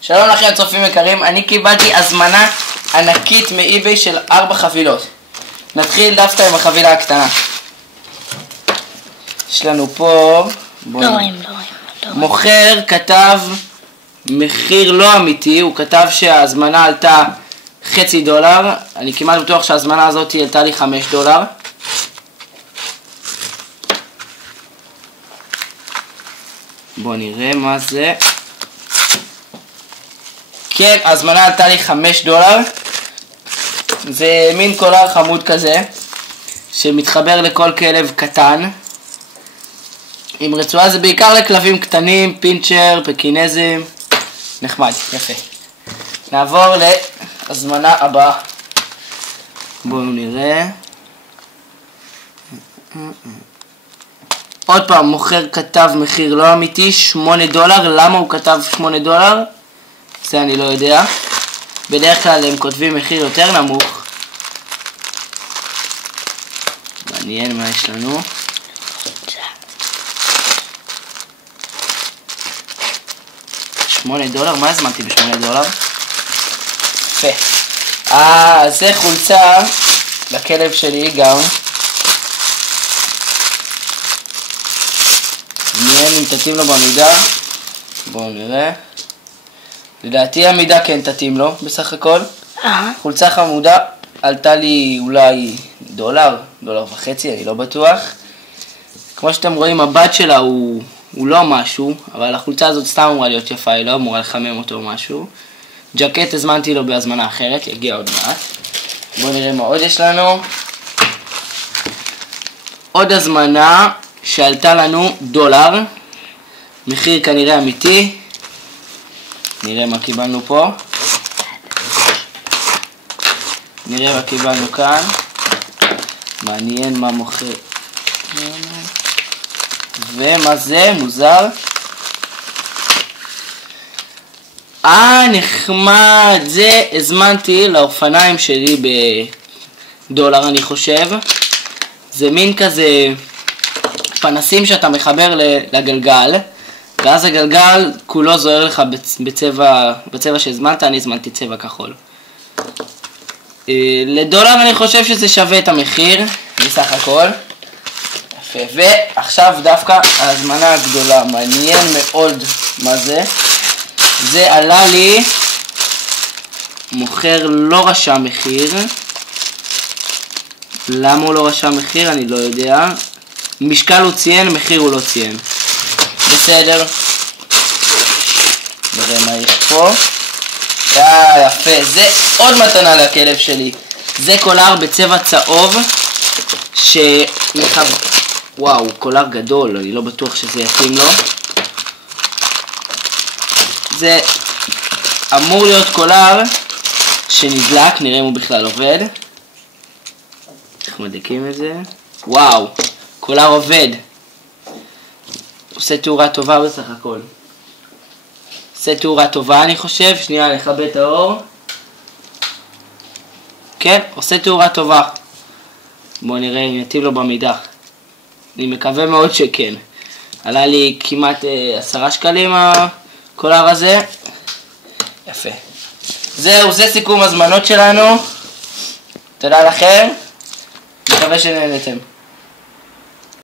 שלום לכם צופים יקרים, אני קיבלתי הזמנה ענקית מאיביי של 4 חבילות. נתחיל דווקא עם החבילה הקטנה. יש לנו פה... מוכר כתב מחיר לא אמיתי, הוא כתב שההזמנה עלתה $0.5. אני כמעט בטוח שההזמנה הזאת עלתה לי $5. בואו נראה מה זה. כן, ההזמנה עלתה לי $5. זה מין קולר חמוד כזה שמתחבר לכל כלב קטן עם רצועה. זה בעיקר לכלבים קטנים, פינצ'ר, פקינזים. נחמד, יפה. נעבור להזמנה הבאה. בואו נראה. עוד פעם, מוכר כתב מחיר לא אמיתי, $8. למה הוא כתב $8? זה אני לא יודע. בדרך כלל הם כותבים מחיר יותר נמוך. מעניין מה יש לנו. $8? מה הזמנתי $8? יפה. זה חולצה לכלב שלי גם. נראה אם תתאים לו במידה. בואו נראה. לדעתי המידה כן תתאים לו בסך הכל. חולצה חמודה, עלתה לי אולי $1.5, אני לא בטוח. כמו שאתם רואים, הבת שלה הוא לא משהו, אבל החולצה הזאת סתם אמורה להיות יפה, היא לא אמורה לחמם אותו משהו. ג'קט הזמנתי לו בהזמנה אחרת, יגיע עוד מעט. בואו נראה מה עוד יש לנו. עוד הזמנה שעלתה לנו $1, מחיר כנראה אמיתי. נראה מה קיבלנו פה. נראה מה קיבלנו כאן. מעניין מה מוכר. ומה זה? מוזר. נחמד. זה הזמנתי לאופניים שלי $1 אני חושב. זה מין כזה פנסים שאתה מחבר לגלגל, ואז הגלגל כולו זוהר לך בצבע שהזמנת. אני הזמנתי צבע כחול. $1 אני חושב שזה שווה את המחיר בסך הכל. יפה. ועכשיו דווקא ההזמנה הגדולה, מעניין מאוד מה זה. זה עלה לי, מוכר לא רשם מחיר. למה הוא לא רשם מחיר אני לא יודע. משקל הוא ציין, מחיר הוא לא ציין. בסדר. נראה מה יש פה. יפה. זה עוד מתנה לכלב שלי. זה קולר בצבע צהוב וואו, קולר גדול, אני לא בטוח שזה יתאים לו. זה אמור להיות קולר שנדלק, נראה אם הוא בכלל עובד. איך מדליקים את זה? וואו, קולר עובד. עושה תאורה טובה בסך הכל. עושה תאורה טובה אני חושב. שנייה, לכבה את האור. כן, עושה תאורה טובה. בואו נראה אם יתאים לו במידה. אני מקווה מאוד שכן. עלה לי כמעט $10 הקולר הזה. יפה. זהו, זה סיכום הזמנות שלנו. תודה לכם. מקווה שנהנתם.